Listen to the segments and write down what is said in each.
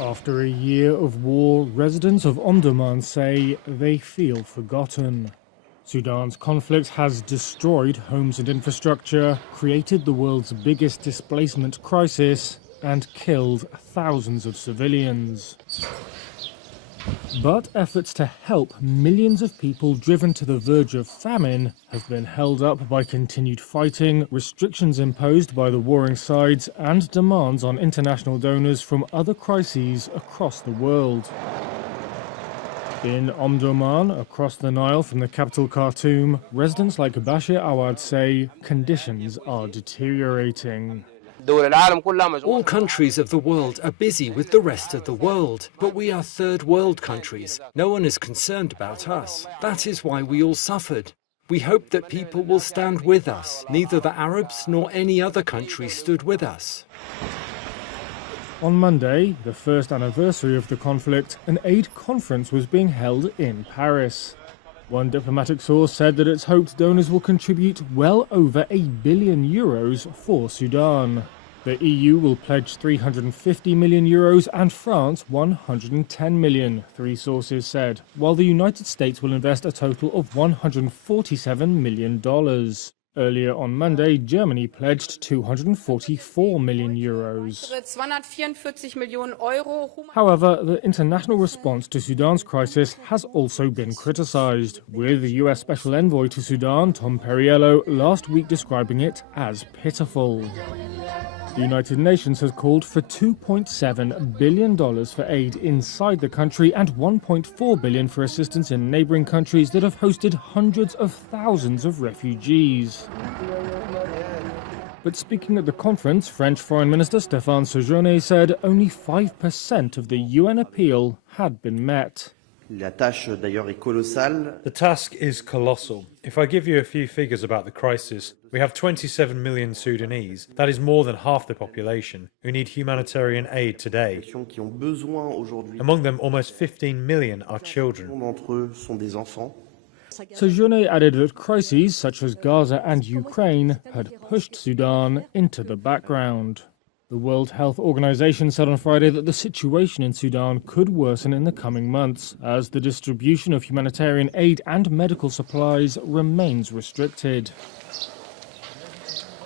After a year of war, residents of Omdurman say they feel forgotten. Sudan's conflict has destroyed homes and infrastructure, created the world's biggest displacement crisis, and killed thousands of civilians. But efforts to help millions of people driven to the verge of famine have been held up by continued fighting, restrictions imposed by the warring sides, and demands on international donors from other crises across the world. In Omdurman, across the Nile from the capital Khartoum, residents like Bashir Awad say conditions are deteriorating. All countries of the world are busy with the rest of the world, but we are third world countries. No one is concerned about us. That is why we all suffered. We hope that people will stand with us. Neither the Arabs nor any other country stood with us. On Monday, the first anniversary of the conflict, an aid conference was being held in Paris. One diplomatic source said that it's hoped donors will contribute well over €1 billion for Sudan. The EU will pledge €350 million and France €110 million, three sources said, while the United States will invest a total of $147 million. Earlier on Monday, Germany pledged €244 million. However, the international response to Sudan's crisis has also been criticized, with the US Special Envoy to Sudan, Tom Perriello, last week describing it as pitiful. The United Nations has called for $2.7 billion for aid inside the country and $1.4 billion for assistance in neighboring countries that have hosted hundreds of thousands of refugees. But speaking at the conference, French Foreign Minister Stéphane Séjourné said only 5% of the UN appeal had been met. The task is colossal. If I give you a few figures about the crisis, we have 27 million Sudanese, that is more than half the population, who need humanitarian aid today. Among them, almost 15 million are children. Séjourné added that crises such as Gaza and Ukraine had pushed Sudan into the background. The World Health Organization said on Friday that the situation in Sudan could worsen in the coming months as the distribution of humanitarian aid and medical supplies remains restricted.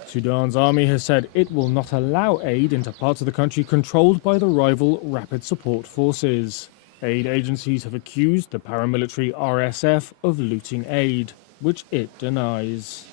Sudan's army has said it will not allow aid into parts of the country controlled by the rival Rapid Support Forces. Aid agencies have accused the paramilitary RSF of looting aid, which it denies.